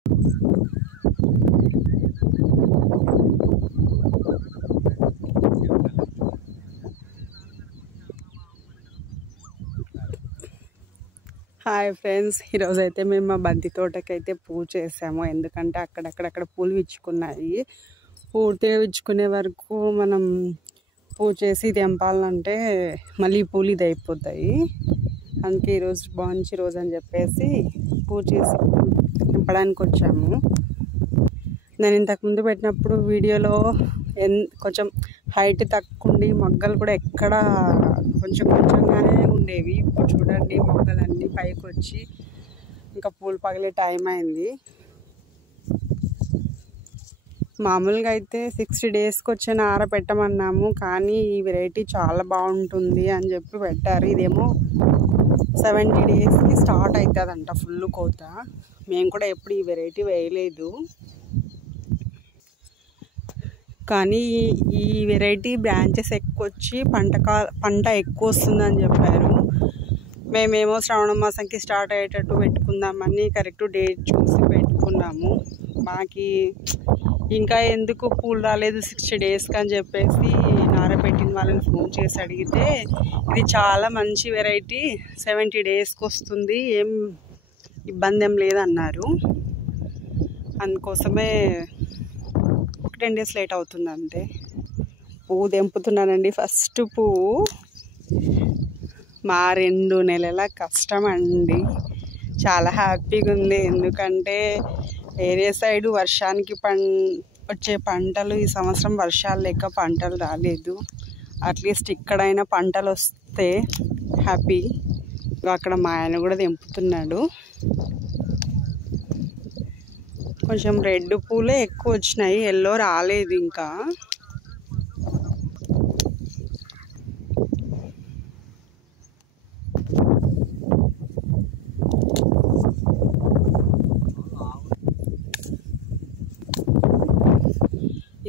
Hi friends, ఈరోజైతే మేము మా బంతి తోటకైతే పూజ చేసాము. ఎందుకంటే అక్కడక్కడ పూలు విచ్చుకున్నాయి. పూర్తిగా విచ్చుకునే వరకు మనం పూజ చేసి తెంపాలంటే మళ్ళీ పూలు ఇది అయిపోతాయి. అందుకే ఈరోజు మంచి రోజు అని చెప్పేసి పూజ చేసి తెంపడానికి వచ్చాము. నేను ఇంతకుముందు పెట్టినప్పుడు వీడియోలో కొంచెం హైట్ తక్కువ ఉండి మొగ్గలు కూడా ఎక్కడ కొంచెంగానే ఉండేవి. ఇప్పుడు చూడండి, మొగ్గలన్నీ పైకి వచ్చి ఇంకా పూలు పగిలే టైం అయింది. మామూలుగా అయితే 60 డేస్కి వచ్చే నార పెట్టమన్నాము, కానీ ఈ వెరైటీ చాలా బాగుంటుంది అని చెప్పి పెట్టారు. ఇదేమో 70 డేస్కి స్టార్ట్ అవుతుందంట ఫుల్ కోత. మేము కూడా ఎప్పుడు ఈ వెరైటీ వేయలేదు, కానీ ఈ వెరైటీ బ్రాంచెస్ ఎక్కువ వచ్చి పంట ఎక్కువ వస్తుందని చెప్పారు. మేమేమో శ్రావణ మాసంకి స్టార్ట్ అయ్యేటట్టు పెట్టుకుందామని కరెక్ట్ డేట్ చూసి పెట్టుకున్నాము. మాకి ఇంకా ఎందుకు పూలు రాలేదు 60 డేస్కి అని చెప్పేసి నార పెట్టిన వాళ్ళని ఫోన్ చేసి అడిగితే, ఇది చాలా మంచి వెరైటీ, 70 డేస్కి వస్తుంది, ఏం ఇబ్బంది ఏం లేదన్నారు. అందుకోసమే 10 డేస్ లేట్ అవుతుంది అంతే. పువ్వు తెంపుతున్నానండి. ఫస్ట్ పువ్వు మా 2 నెలల కష్టం అండి. చాలా హ్యాపీగా ఉంది. ఎందుకంటే వేరే సైడు వర్షానికి వచ్చే పంటలు ఈ సంవత్సరం వర్షాలు లేక పంటలు రాలేదు. అట్లీస్ట్ ఇక్కడైనా పంటలు వస్తే హ్యాపీ. అక్కడ మా ఆయన కూడా తెంపుతున్నాడు. కొంచెం రెడ్ పూలే ఎక్కువ వచ్చినాయి, ఎల్లో రాలేదు ఇంకా.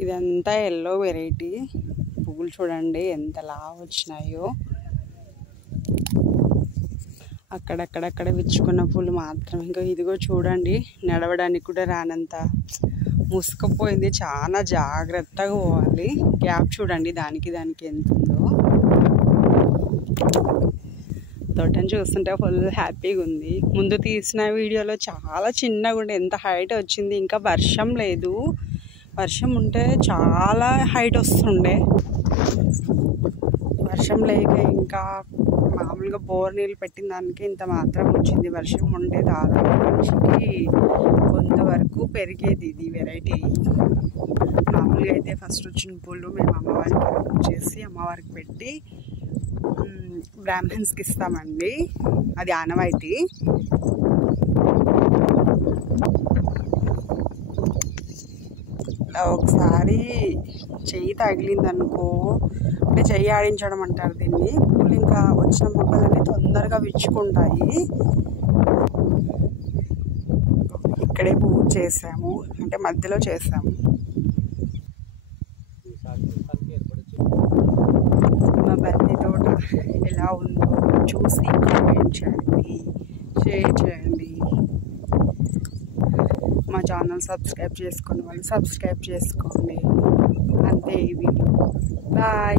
ఇదంతా ఎల్లో వెరైటీ. పువ్వులు చూడండి ఎంత లావు వచ్చినాయో. అక్కడక్కడ విచ్చుకున్న పూలు మాత్రం. ఇంకా ఇదిగో చూడండి, నడవడానికి కూడా రానంత ముసుకుపోయింది. చాలా జాగ్రత్తగా పోవాలి. గ్యాప్ చూడండి దానికి ఎంత ఉందో. తోటని చూస్తుంటే ఫుల్ హ్యాపీగా ఉంది. ముందు తీసిన వీడియోలో చాలా చిన్నగా ఉండే, ఎంత హైట్ వచ్చింది. ఇంకా వర్షం లేదు. వర్షం ఉంటే చాలా హైట్ వస్తుండే. వర్షం లేక ఇంకా మామూలుగా బోర్ నీళ్ళు పెట్టిన దానికి ఇంత మాత్రం వచ్చింది. వర్షం ఉంటే దాదాపు మనిషికి కొంతవరకు పెరిగేది ఇది వెరైటీ. మామూలుగా అయితే ఫస్ట్ వచ్చిన పూలు మేము అమ్మవారికి పూజ చేసి అమ్మవారికి పెట్టి బ్రాహ్మణ్స్కి ఇస్తామండి. అది ఆనవాయితీ. ఒకసారి చెయ్యి తగిలిందనుకో, అంటే చెయ్యి ఆడించడం అంటారు దీన్ని. పూలు ఇంకా వచ్చిన మొక్కలన్నీ తొందరగా విచ్చుకుంటాయి. ఇక్కడే పూజ చేసాము, అంటే మధ్యలో చేసాము. మా బంతి తోట ఎలా ఉందో చూసి కామెంట్ చేయండి, షేర్ చేయండి. మా ఛానల్ సబ్స్క్రైబ్ చేసుకునే వాళ్ళు సబ్స్క్రైబ్ చేసుకోండి. అంతే ఈ వీడియో. బాయ్.